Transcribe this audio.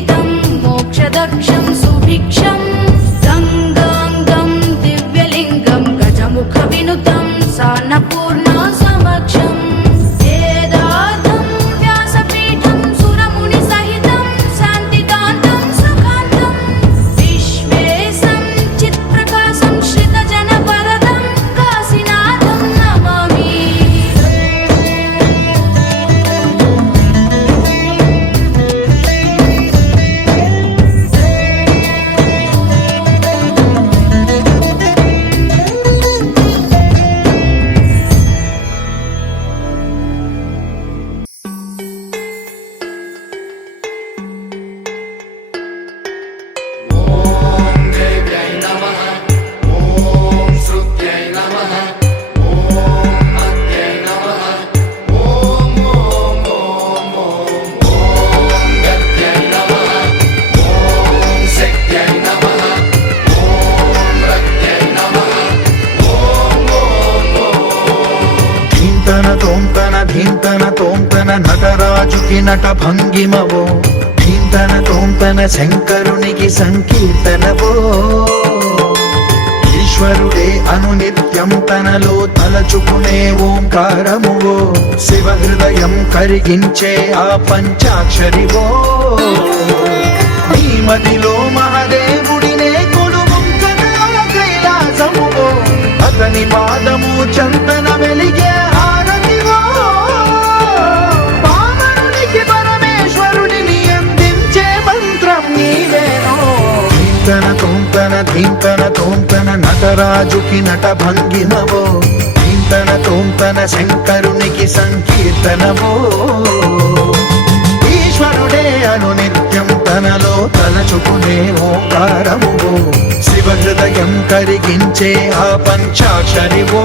హితం మోక్షదక్షం సుభిక్షం గంగాంగం దివ్యలింగం గజముఖ వినుతం సానపూర్ణ ధీంతన తోంతన ధీంతన తోంతన నటరాజుకి నట భంగిమవో. ధీంతన తోంతన శంకరునికి సంకీర్తనవో. ఈశ్వరుడే అను నిత్యం తనలో తలచుకునే ఓంకారమువో. శివ హృదయం కరిగించే ఆ పంచాక్షరివో. మదిలో మహదేవుడినే కొలువుంచగా కైలాసమువో. అతని పాదము ధీంతన తోంతన ధీంతన తోంతన నటరాజుకి నట భంగిమవో ధీంతన తోంతన శంకరునికి సంకీర్తనవో ఈశ్వరుడే అను నిత్యం తనలో తలచుకునే ఓంకారమువో శివ హృదయం కరిగించే ఆ పంచాక్షరివో.